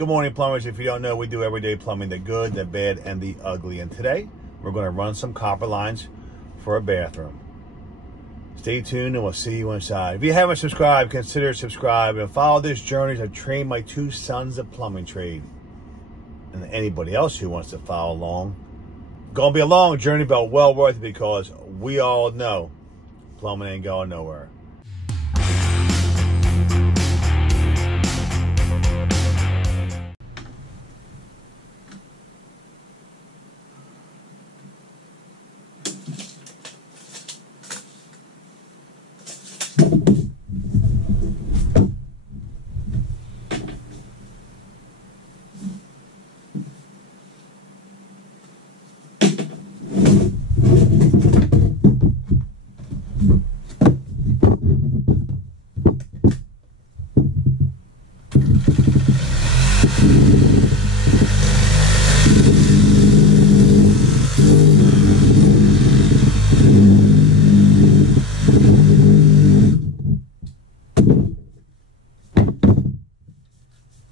Good morning, plumbers. If you don't know, we do everyday plumbing, the good, the bad, and the ugly. And today, we're going to run some copper lines for a bathroom. Stay tuned and we'll see you inside. If you haven't subscribed, consider subscribing and follow this journey to train my two sons of plumbing trade. And anybody else who wants to follow along. Gonna be a long journey, but well worth it because we all know plumbing ain't going nowhere.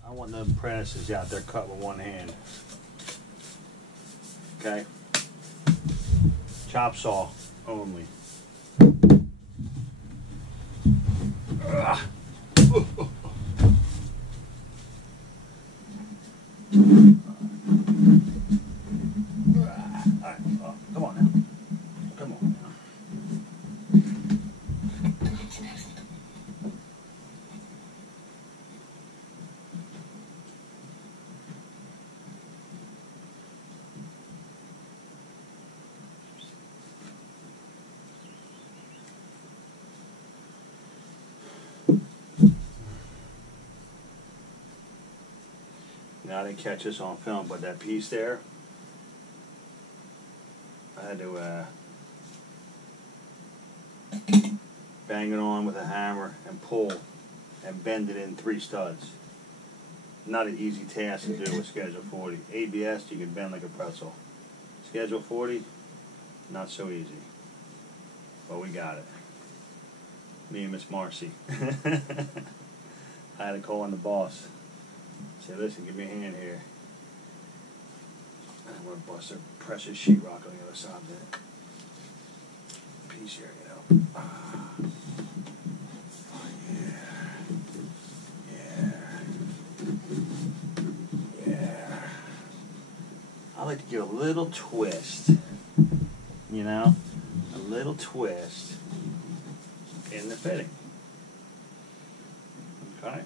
I want the apprentices out there cut with one hand. Okay? Chop saw only. Come on now. Come on now. Now I didn't catch this on film, but that piece there, I had to bang it on with a hammer and pull and bend it in 3 studs. Not an easy task to do with Schedule 40. ABS, you can bend like a pretzel. Schedule 40, not so easy. But we got it. Me and Miss Marcy. I had to call in the boss. Say, listen, give me a hand here. I'm going to bust a precious sheetrock on the other side of that piece here, you know. Oh, yeah. I like to give a little twist, you know, a little twist in the fitting. Okay.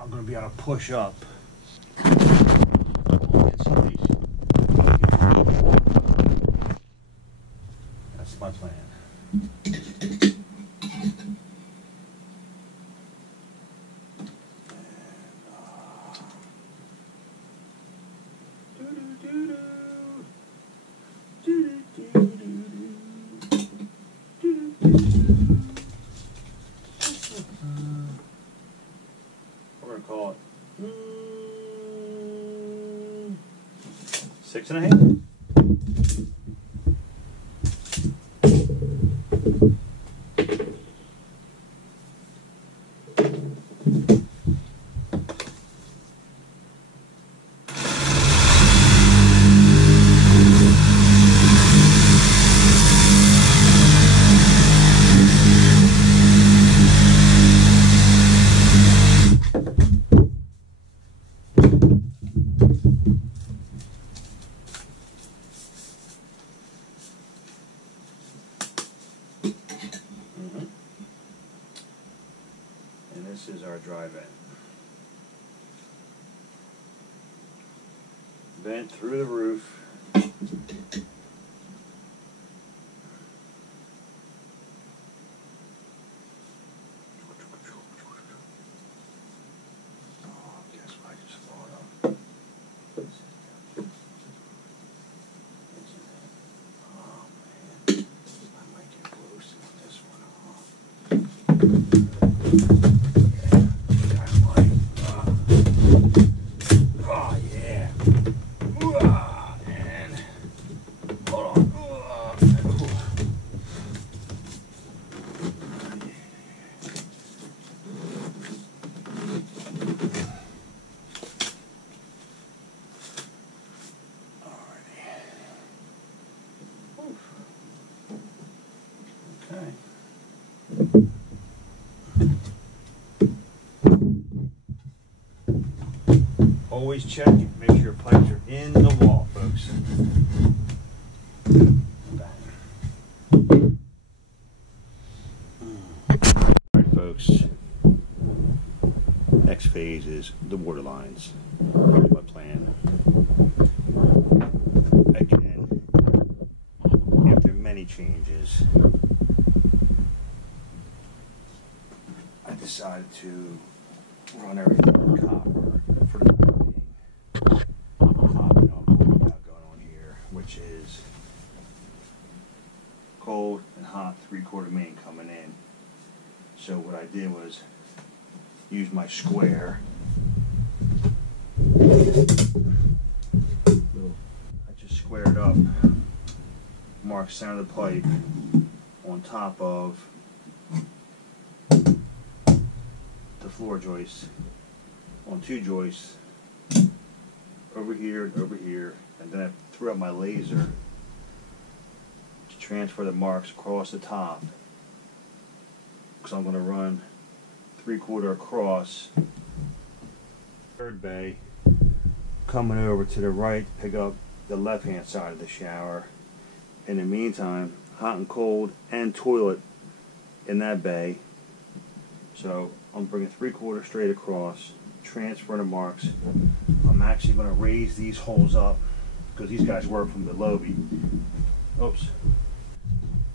I'm going to be able to push up. That's my plan. We're going to call it 6.5. And this is our dry vent. Vent through the roof. Oh yeah. Always check it, make sure your pipes are in the wall, folks. Alright, folks. Next phase is the water lines. Here's my plan. Again, after many changes, I decided to run everything with copper for the time being. Copper, what we got going on here, which is cold and hot 3/4 main coming in. So what I did was use my square. I just squared up, marked center of the pipe on top of the floor joist, on 2 joists, over here and over here, and then I threw up my laser to transfer the marks across the top, because I'm going to run 3/4 across. Third bay coming over to the right to pick up the left hand side of the shower. In the meantime, hot and cold and toilet in that bay. So I'm bringing 3/4 straight across, transferring the marks. I'm actually going to raise these holes up because these guys work from below me. Oops.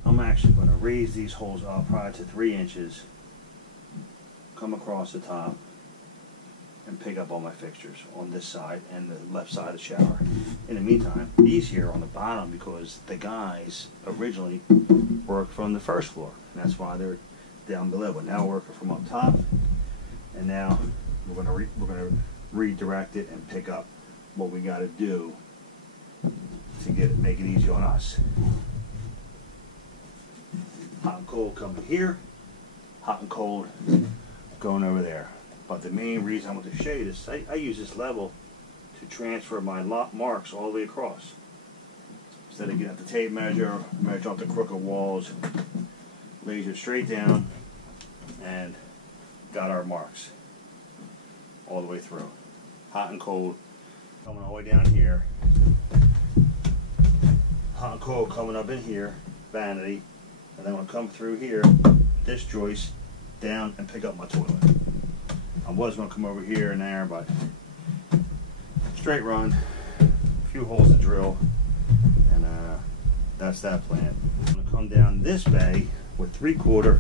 I'm actually going to raise these holes up probably to 3 inches, come across the top, and pick up all my fixtures on this side and the left side of the shower. In the meantime, these here are on the bottom because the guys originally worked from the first floor, and that's why they're down below. But now we're working from up top, and now we're gonna redirect it and pick up what we got to do to make it easy on us. Hot and cold coming here, hot and cold going over there. But the main reason I want to show you this, I use this level to transfer my marks all the way across. Instead of getting out the tape measure off the crooked walls, laser straight down, and got our marks all the way through. Hot and cold coming all the way down here. Hot and cold coming up in here, vanity. And then I'm going to come through here, this joist, down and pick up my toilet. I was going to come over here and there, but straight run, a few holes to drill, and that's that plan. I'm going to come down this bay with 3/4,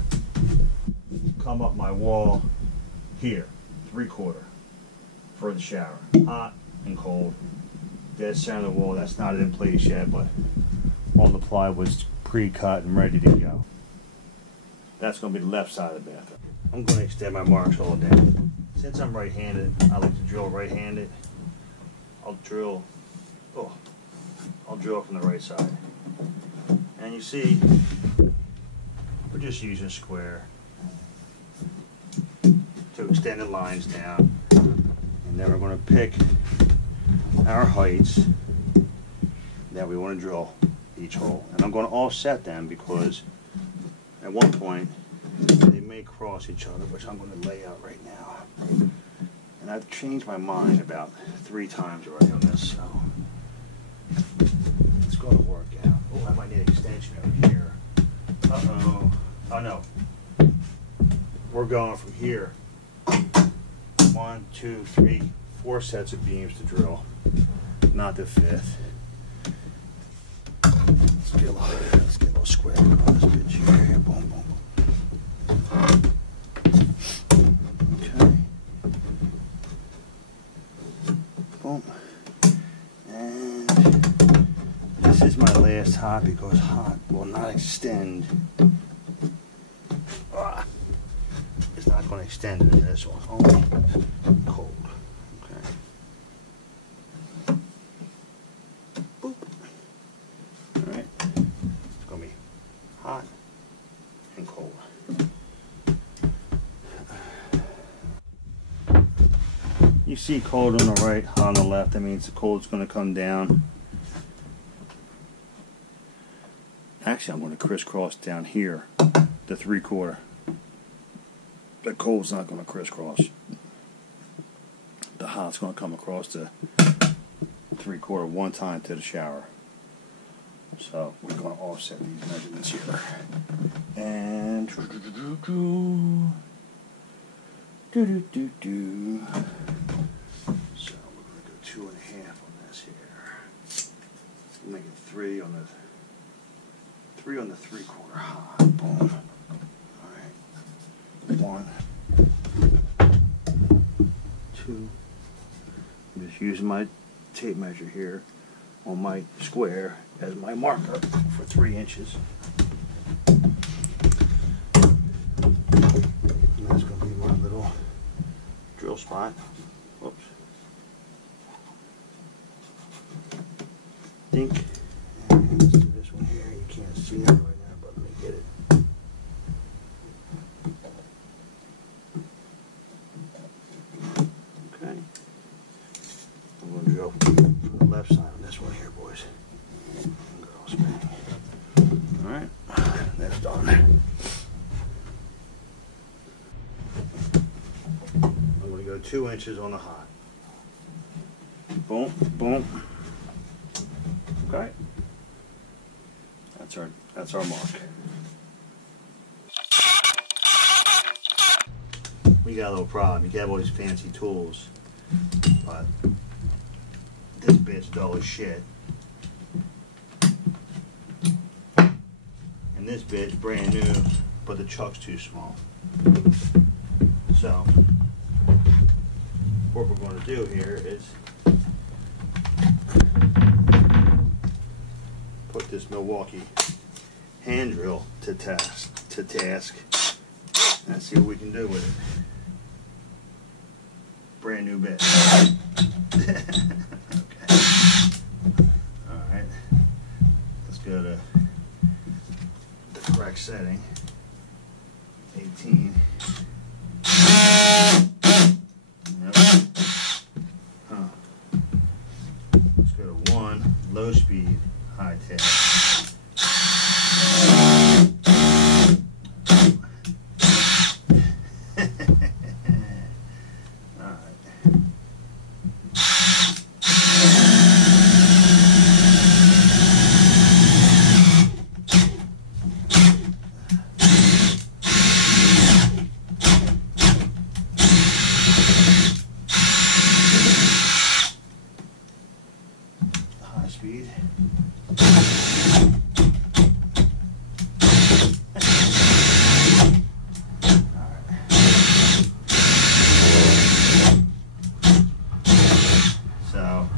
come up my wall here, 3/4 for the shower. Hot and cold. Dead center of the wall, that's not in place yet, but all the plywood's pre-cut and ready to go. That's going to be the left side of the bathroom. I'm going to extend my marks all down. Since I'm right-handed, I like to drill right-handed. I'll drill from the right side. And you see, we're just using a square to extend the lines down. And then we're going to pick our heights that we want to drill each hole. And I'm going to offset them because at one point they may cross each other, which I'm going to lay out right now. And I've changed my mind about 3 times already on this, so it's going to work out. Oh, I might need an extension over here. Uh-oh. Oh no. We're going from here. 1, 2, 3, 4 sets of beams to drill, not the 5th. Let's get a little square across this bitch here. Boom, boom, boom. Okay. Boom. And this is my last hot because hot will not extend. It's not going to extend into this one. Only cold. Okay. Boop. Alright. It's going to be hot and cold. You see cold on the right, hot on the left. That means the cold's going to come down. Actually, I'm going to crisscross down here the 3/4. The cold's not going to crisscross. The hot's going to come across the 3/4 one time to the shower. So we're going to offset these measurements here. And so we're going to go 2.5 on this here. We'll make it 3 on the 3/4 hot. Boom. Alright. 1, 2. I'm just using my tape measure here on my square as my marker for 3 inches. And that's going to be my little drill spot. Whoops. Think. And let's do this one here. You can't see it right now, but let me get it. Okay. I'm going to go from the left side on this one here, boys. Good old spin. Alright, that's done. I'm going to go 2 inches on the hot. Boom, boom. Okay. That's our mark. We got a little problem. You can have all these fancy tools, but this bit's dull as shit. And this bit's brand new, but the chuck's too small. So what we're going to do here is put this Milwaukee hand drill to task and see what we can do with it. Brand new bit. Okay. Alright. Let's go to the correct setting. 18. Nope. Huh. Let's go to 1, low speed, high tech. Speed. So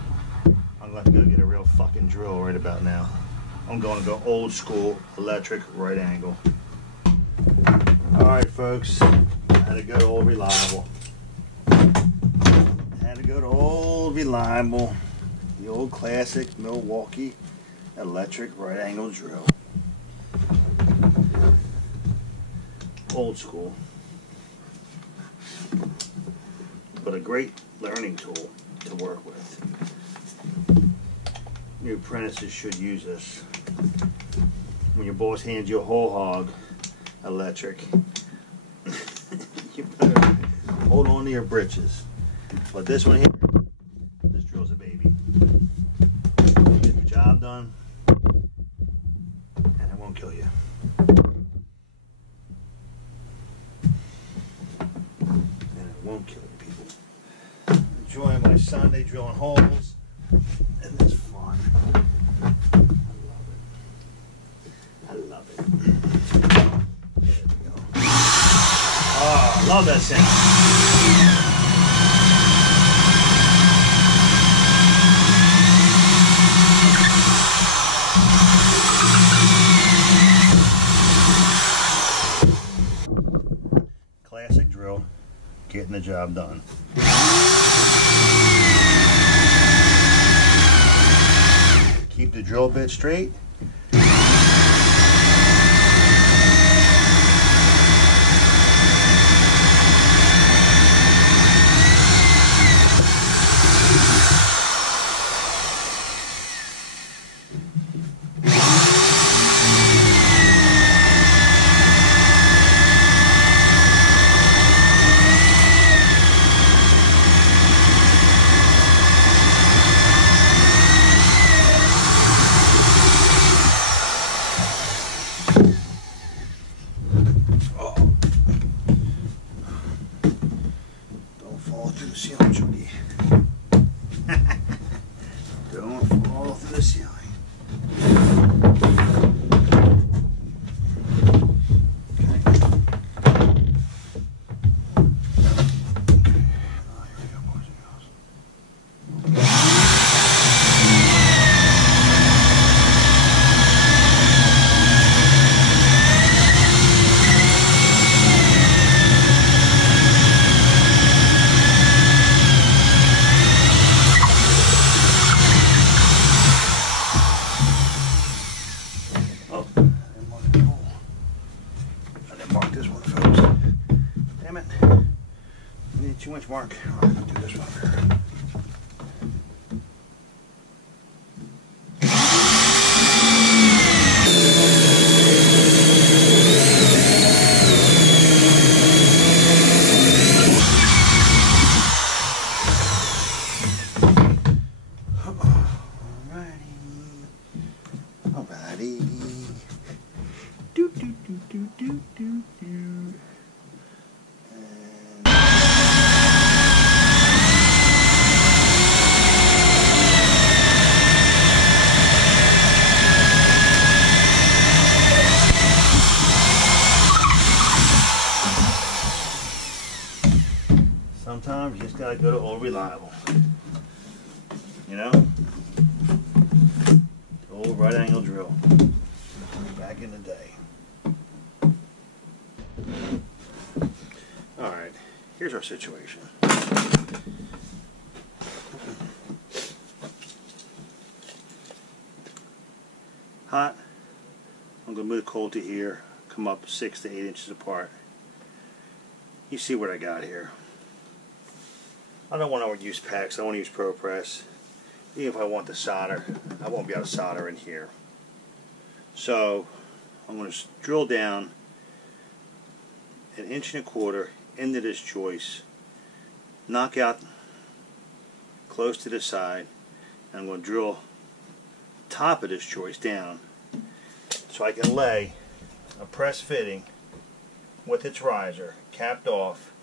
I'm going to go get a real fucking drill right about now. I'm going to go old school electric right angle. Alright folks, had to go to old reliable. Had to go to old reliable. The old classic Milwaukee electric right angle drill. Old school. But a great learning tool to work with. New apprentices should use this. When your boss hands you a whole hog electric, you better hold on to your britches. But this one here, this drill's a baby. Get the job done, and it won't kill you. And it won't kill you, people. Enjoying my Sunday drilling holes, and it's fun. I love it. There we go. Oh, I love that sound. Classic drill, getting the job done. Keep the drill bit straight. the ceiling, Chucky. Don't fall through the ceiling. Inch mark. All right, I'll do this one here. Alrighty. Do do do do do do do. Sometimes you just gotta go to old reliable. You know? The old right angle drill. Back in the day. Alright, here's our situation. Hot. I'm gonna move the cold to here, come up 6 to 8 inches apart. You see what I got here. I don't want to use PEX, I want to use ProPress. Even if I want to solder, I won't be able to solder in here. So I'm going to drill down 1.25 inches into this joist, knock out close to the side, and I'm going to drill top of this joist down so I can lay a press fitting with its riser capped off,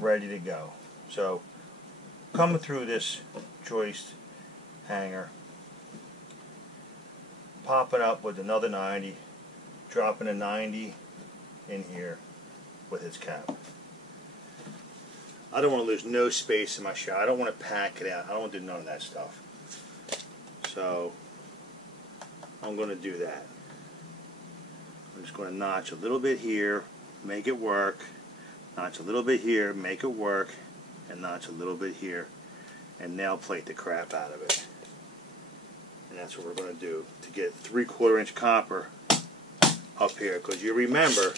ready to go. So coming through this joist hanger, popping up with another 90, dropping a 90 in here with its cap. I don't want to lose no space in my shot. I don't want to pack it out. I don't want to do none of that stuff. So I'm going to do that. I'm just going to notch a little bit here, make it work, notch a little bit here, make it work, and notch a little bit here, and nail plate the crap out of it. And that's what we're going to do to get 3/4 inch copper up here, because you remember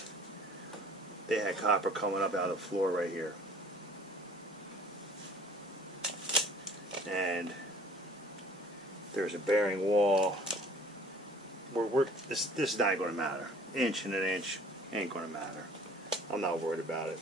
they had copper coming up out of the floor right here. And there's a bearing wall. This is not going to matter. Inch and an inch ain't going to matter. I'm not worried about it.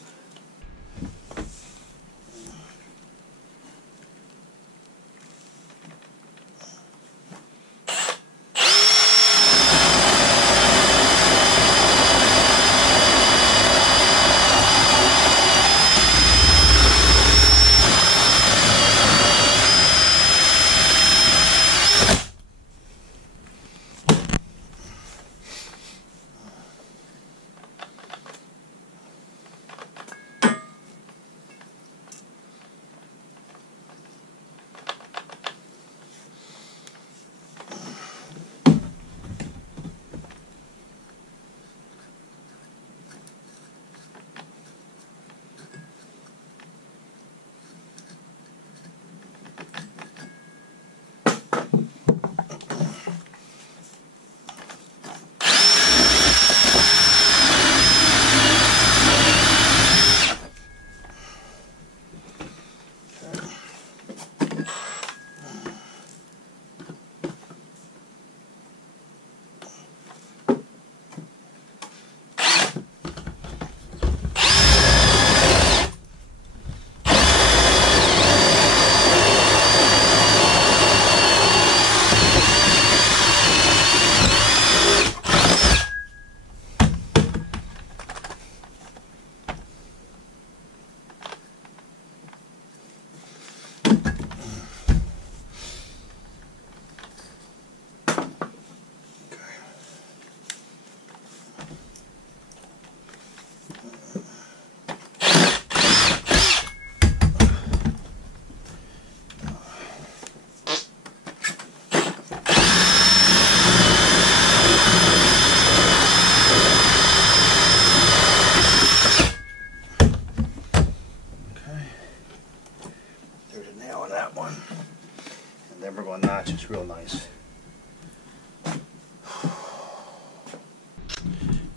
looks real nice.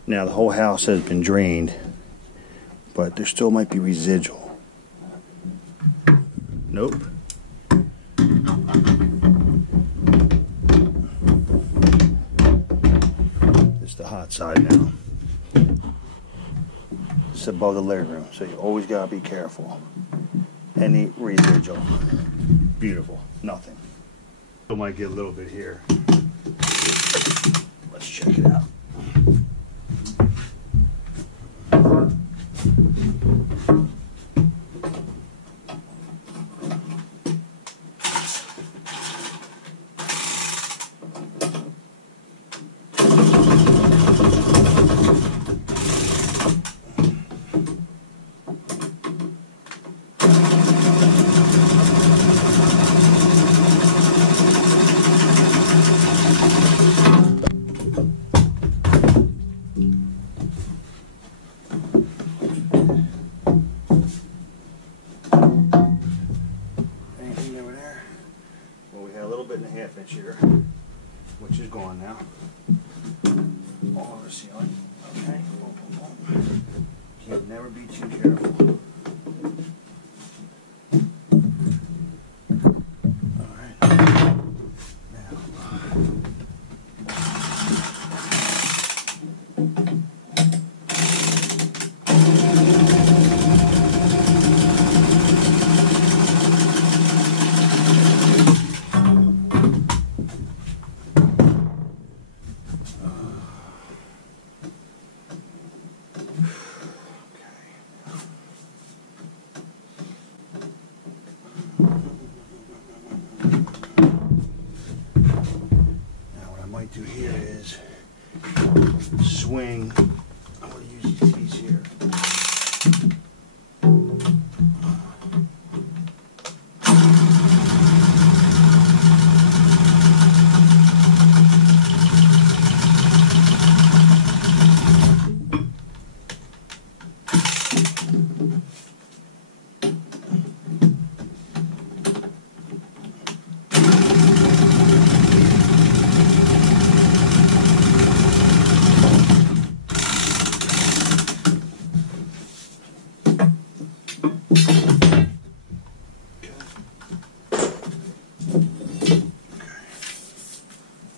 Now the whole house has been drained, but there still might be residual. Nope. It's the hot side now. It's above the living room, so you always gotta be careful. Any residual. Beautiful. Nothing. Still might get a little bit here. Let's check it out. Here, which is gone now. All over the ceiling. Okay. Boom, boom, boom. Can't never be too careful. All right. Now. Do here is swing. I'm going to use these keys here.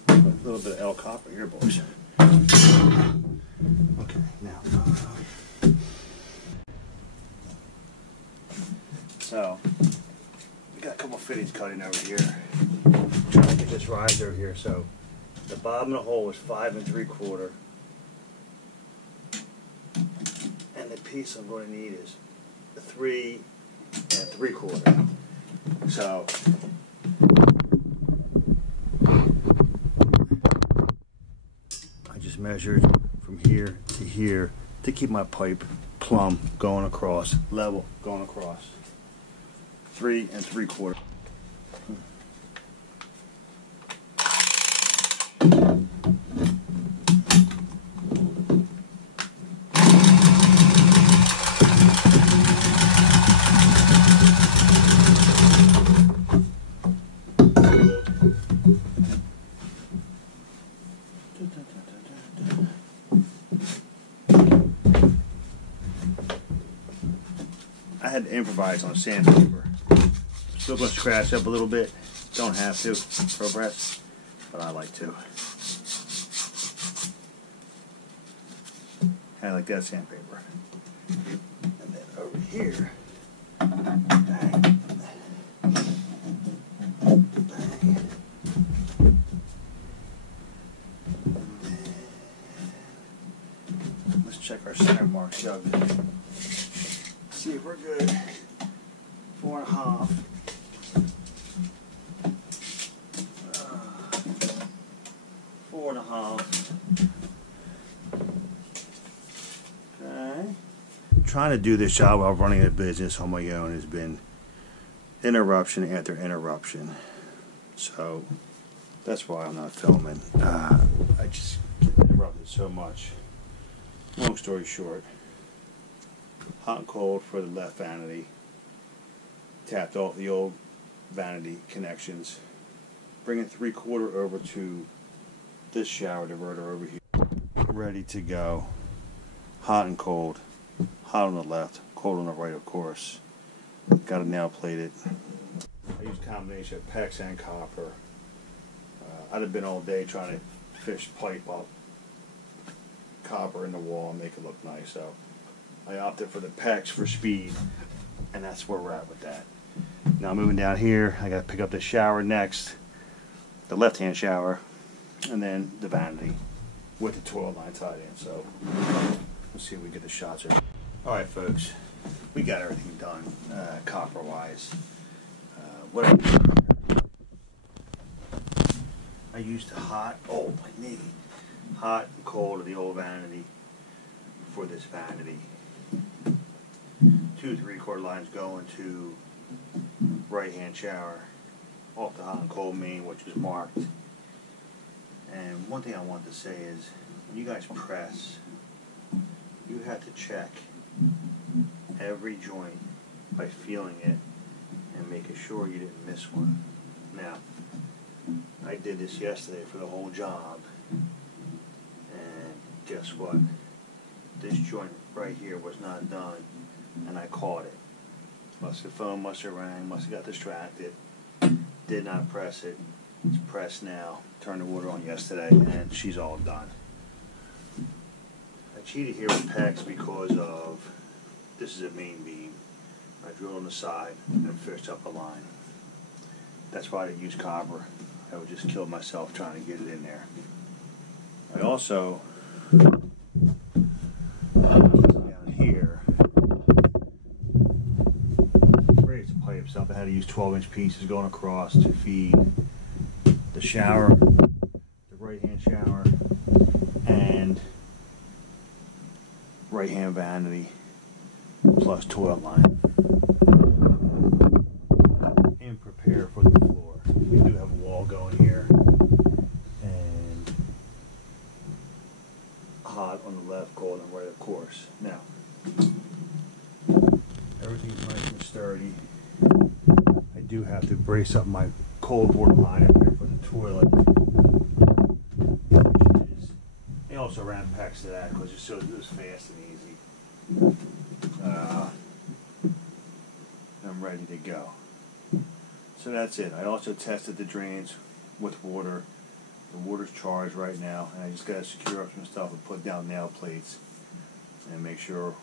A little bit of L copper here, boys. Okay, now. So, we got a couple fittings cutting over here. Trying to get this riser over here. So, the bottom of the hole is 5 3/4, and the piece I'm going to need is 3 3/4. So. Measured from here to here to keep my pipe plumb going across, level going across. 3 3/4. I had to improvise on sandpaper. Still going to scratch up a little bit. Don't have to for a breast, but I like to. I like that sandpaper. And then over here, bang, bang. Let's check our center marks, shall we? See if we're good. 4 1/2. 4 1/2. Okay. Trying to do this job while running a business on my own has been interruption after interruption. So that's why I'm not filming. I just get interrupted so much. Long story short. Hot and cold for the left vanity. Tapped off the old vanity connections. bringing 3/4 over to this shower diverter over here. Ready to go. Hot and cold. Hot on the left, cold on the right, of course. Got to nail plate it. I use a combination of PEX and copper. I'd have been all day trying to fish pipe up copper in the wall and make it look nice, so I opted for the PEX for speed, and that's where we're at with that. Now moving down here, I got to pick up the shower next, the left-hand shower, and then the vanity with the toilet line tied in. So let's see if we get the shots in. All right, folks, we got everything done copper-wise. What I used hot, oh my knee, hot and cold of the old vanity for this vanity. 2 3/4 lines going to right-hand shower off the hot and cold main, which was marked. And one thing I want to say is, when you guys press, you have to check every joint by feeling it and making sure you didn't miss one. Now, I did this yesterday for the whole job, and guess what? This joint right here was not done, and I caught it. The phone must have rang, must have got distracted. Did not press it. It's pressed now. Turned the water on yesterday, and she's all done. I cheated here with PEX because of, this is a main beam. I drilled on the side and fished up a line. That's why I didn't use copper. I would just kill myself trying to get it in there. I also, down here, raised the pipes up. I had to use 12-inch pieces going across to feed the shower, the right-hand shower, and right-hand vanity, plus toilet line. And prepare for the floor. We do have a wall going here, and hot on the left, cold on the right, of course. Now, everything's nice and sturdy. I do have to brace up my cold water line up here for the toilet. I also ran PEX to that because it was fast and easy. I'm ready to go. So that's it. I also tested the drains with water. The water's charged right now, and I just got to secure up some stuff and put down nail plates and make sure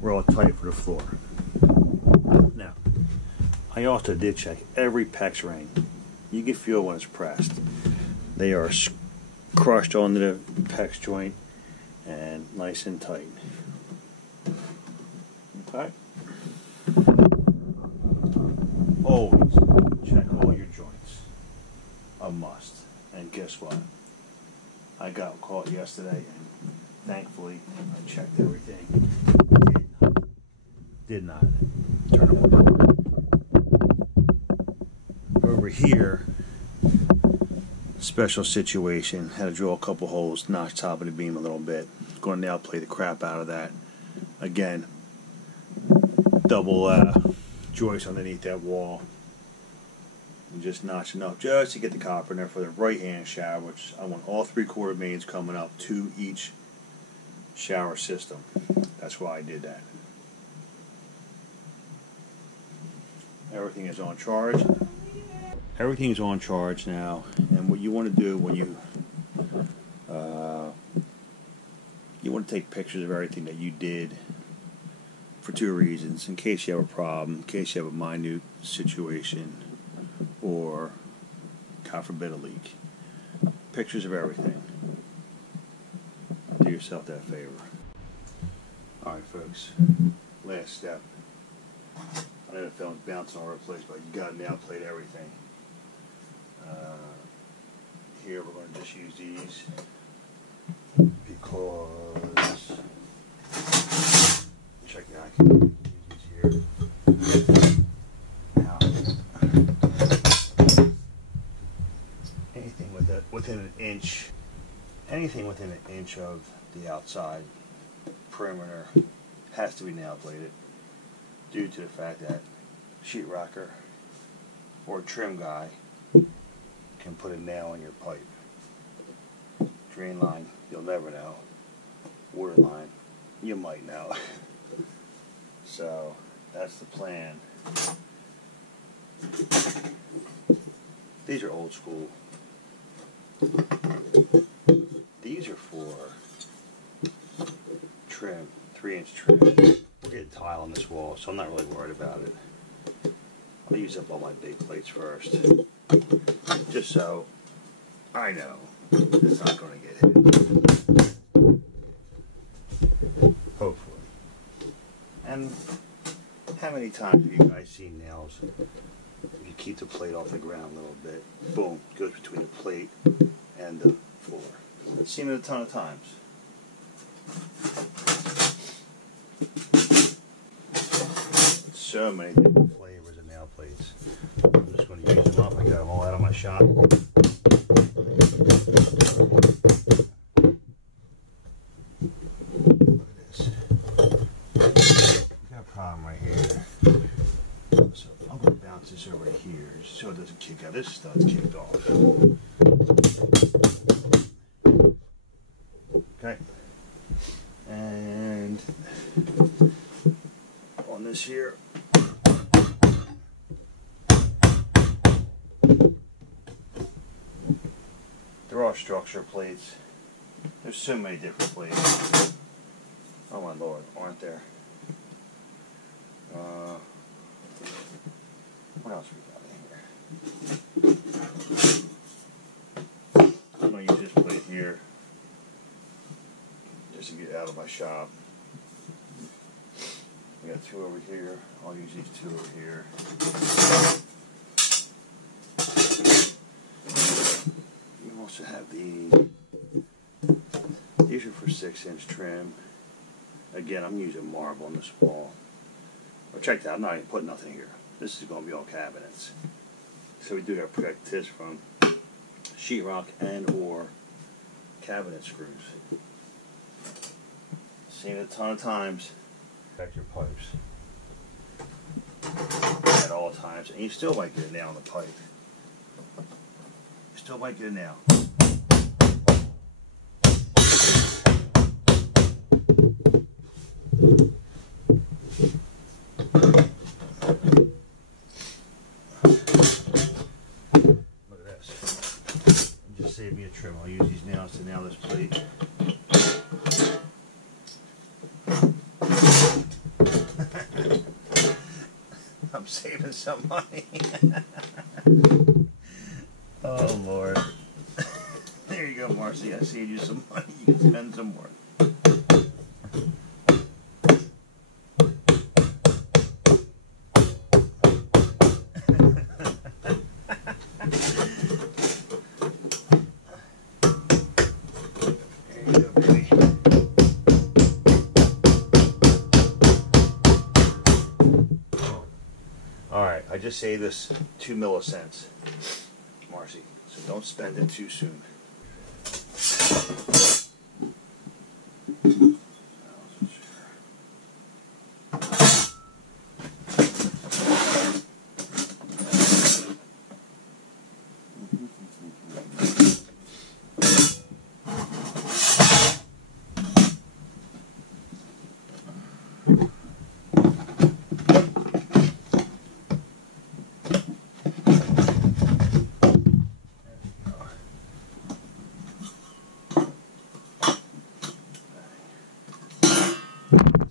we're all tight for the floor. Now, I also did check every PEX ring. You can feel when it's pressed. They are crushed onto the PEX joint and nice and tight. Okay. Always check all your joints. A must. And guess what? I got caught yesterday, and thankfully I checked everything. Did not. Turn them on. Over here, special situation. Had to drill a couple holes, notch top of the beam a little bit. Going to nail play the crap out of that. Again, double joist underneath that wall. And just notching up just to get the copper in there for the right hand shower, which I want all 3/4 mains coming up to each shower system. That's why I did that. Everything is on charge. Everything is on charge now, and what you want to do when you want to take pictures of everything that you did for 2 reasons: in case you have a problem, in case you have a minute situation, or God forbid a leak. Pictures of everything. Do yourself that favor. Alright folks, last step. I know the film's bouncing all over the place, but you gotta nail plate everything. Here we're going to just use these because, check it out, I can use these here. Now, anything within an inch, anything within an inch of the outside perimeter has to be nail plated, due to the fact that sheetrocker or a trim guy can put a nail in your pipe. Drain line, you'll never know. Water line, you might know. So that's the plan. These are old school. These are for trim, 3-inch trim. We'll get tile on this wall, so I'm not really worried about it. I'll use up all my big plates first, just so I know it's not going to get hit. Hopefully. And how many times have you guys seen nails? If you keep the plate off the ground a little bit, boom, goes between the plate and the floor. I've seen it a ton of times. So many different flavors of nail plates. I'm just going to use them up. I got them all out of my shop. Look at this. Got a problem right here. So I'm going to bounce this over here so it doesn't kick out. This stud's kicked off. Okay. And on this here, there are structure plates. There's so many different plates. Oh my lord, aren't there? What else we got in here? I'm going to use this plate here just to get out of my shop. We got 2 over here. I'll use these 2 over here. You also have these. These are for 6-inch trim. Again, I'm using marble on this wall. But check that out, I'm not even putting nothing here. This is going to be all cabinets. So we do got to protect this from sheetrock and or cabinet screws. Seen it a ton of times. Protect your pipes at all times, and you still might get a nail in the pipe. You still might get a nail. Look at this. Just save me a trim. I'll use these nails to nail this plate. I'm saving some money. Oh Lord. There you go, Marcy. I saved you some money. You can spend some more. There you go, baby. Alright, I just saved this 2 millicents, Marcy, so don't spend it too soon.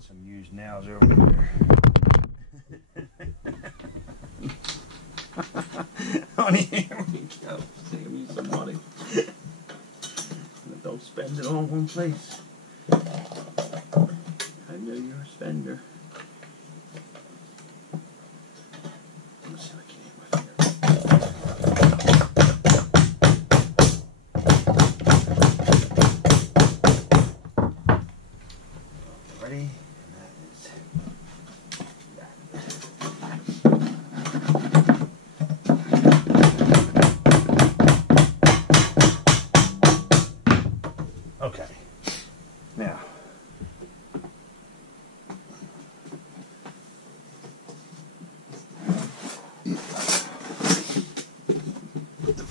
Some used nails over here. Honey, here we go. Save me some money. Don't spend it all in one place. I know you're a spender. Let's see if I can hit my finger. Ready? Okay. Now,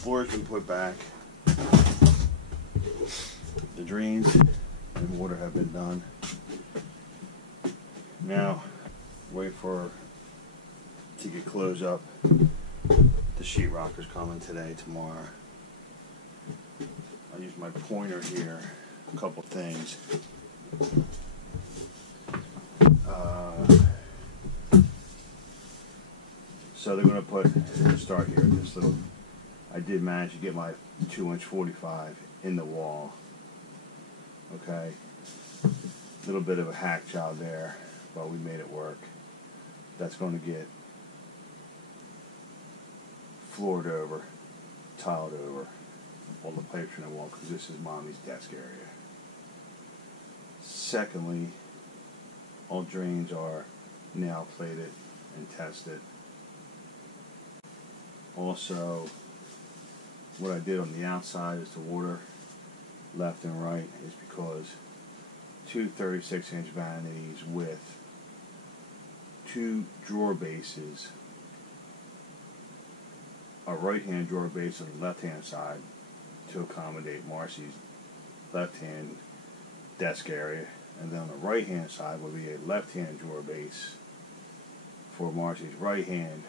floor's been put back. The drains and water have been done. Now, wait for to get closed up. The sheetrocker's coming today, tomorrow. I'll use my pointer here. A couple things. So they're going to put, start here, this little, I did manage to get my 2-inch 45 in the wall. Okay. Little bit of a hack job there, but we made it work. That's going to get floored over, tiled over, all the pipes in the wall, because this is Mommy's desk area. Secondly, all drains are nail plated and tested. Also, what I did on the outside is the water left and right is because two 36-inch vanities with two drawer bases, a right-hand drawer base on the left-hand side to accommodate Marcy's left-hand desk area, and then on the right-hand side will be a left-hand drawer base for Marcy's right-hand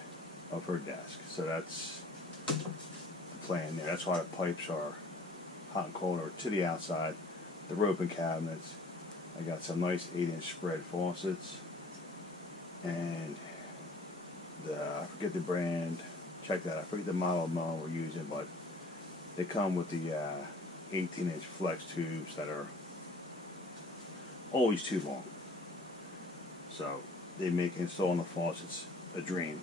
of her desk. So that's the plan there. That's why the pipes are hot and cold or to the outside. The roping cabinets, I got some nice 8-inch spread faucets, and I forget the brand, check that, I forget the model of mower we're using, but they come with the 18-inch flex tubes that are always too long. So they make installing the faucets a dream.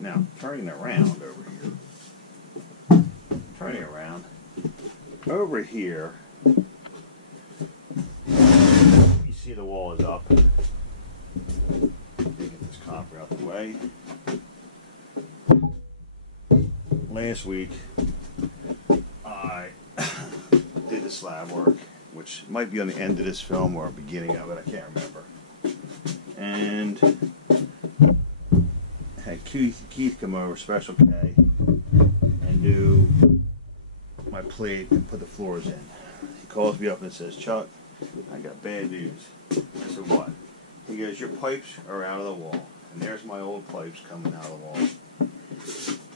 Now, turning around over here. Over here, you see the wall is up. Get this copper out the way. Last week, I did the slab work, which might be on the end of this film or beginning of it, I can't remember. And had Keith come over, Special K, and do my plate and put the floors in. He calls me up and says, "Chuck, I got bad news." I said, "What?" He goes, "Your pipes are out of the wall." And there's my old pipes coming out of the wall.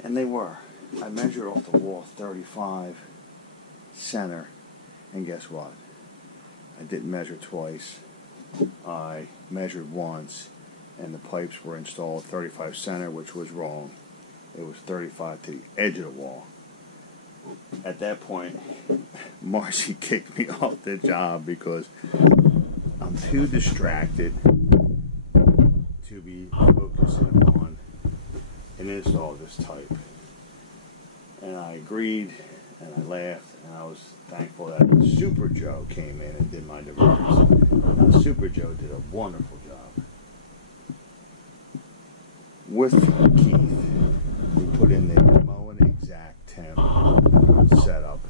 And they were. I measured off the wall 35 center, and guess what? I didn't measure twice. I measured once, and the pipes were installed 35 center, which was wrong. It was 35 to the edge of the wall. At that point, Marcy kicked me off the job because I'm too distracted to be focusing on an install of this type. And I agreed, and I laughed, and I was thankful that Super Joe came in and did my diversions. Now, Super Joe did a wonderful job. With Keith, we put in the Moen Exact temp setup.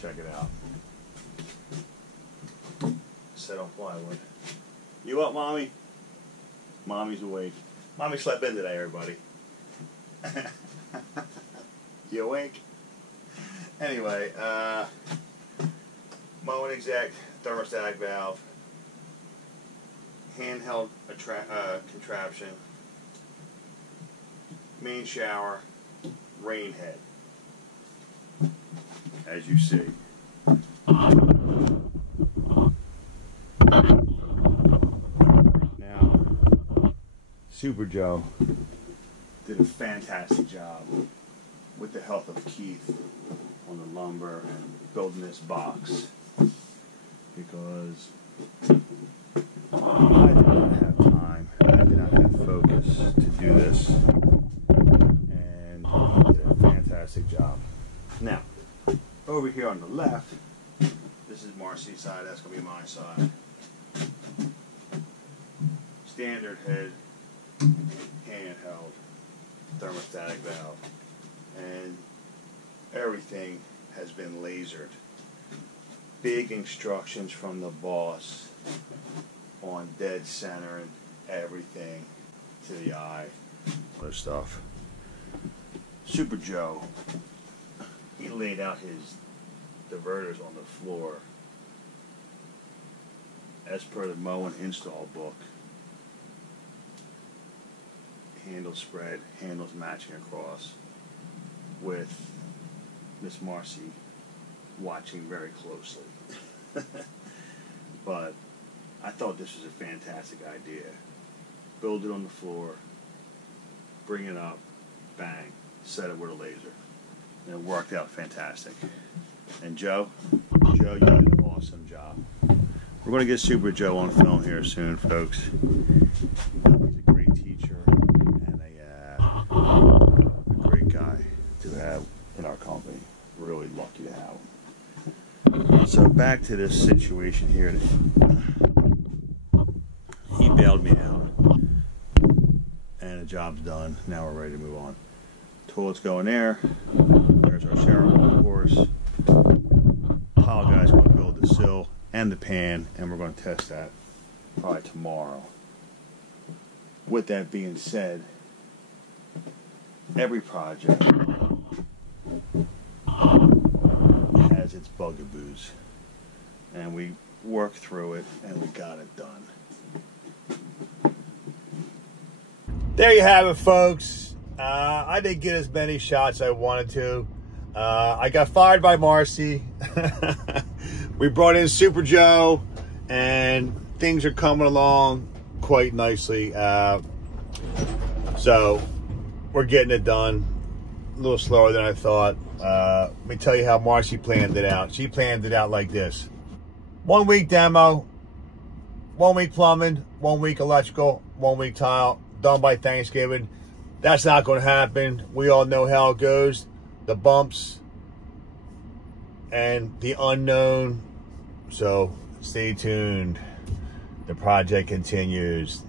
Check it out. Set on plywood. You up, Mommy? Mommy's awake. Mommy slept in today, everybody. You awake? Anyway, Moen Exact thermostatic valve, handheld contraption, main shower, rain head, as you see. Now, Super Joe did a fantastic job with the help of Keith on the lumber and building this box, because I did not have time, I did not have focus to do this, and he did a fantastic job. Now, over here on the left, this is Marcy's side, that's going to be my side. Standard head, handheld, thermostatic valve, and everything has been lasered. Big instructions from the boss on dead center and everything to the eye. Other stuff. Super Joe he laid out his diverters on the floor as per the Moen install book. Handles spread, handles matching across, with Miss Marcy watching very closely. But I thought this was a fantastic idea. Build it on the floor, bring it up, bang, set it with a laser. And it worked out fantastic. And Joe, you did an awesome job. We're going to get Super Joe on film here soon, folks. He's a great teacher and a great guy to have in our company. Really lucky to have him. So back to this situation here. He bailed me out. And the job's done. Now we're ready to move on. Toilet's going there. There's our shower, of course. Pile guy's going to build the sill and the pan, and we're going to test that probably tomorrow. With that being said, every project has its bugaboos, and we worked through it and we got it done. There you have it, folks. I didn't get as many shots I wanted to. I got fired by Marcy. We brought in Super Joe, and things are coming along quite nicely. So we're getting it done a little slower than I thought. Let me tell you how Marcy planned it out. She planned it out like this: 1 week demo, 1 week plumbing, 1 week electrical, 1 week tile, done by Thanksgiving. That's not going to happen. We all know how it goes. The bumps and the unknown. So stay tuned. The project continues.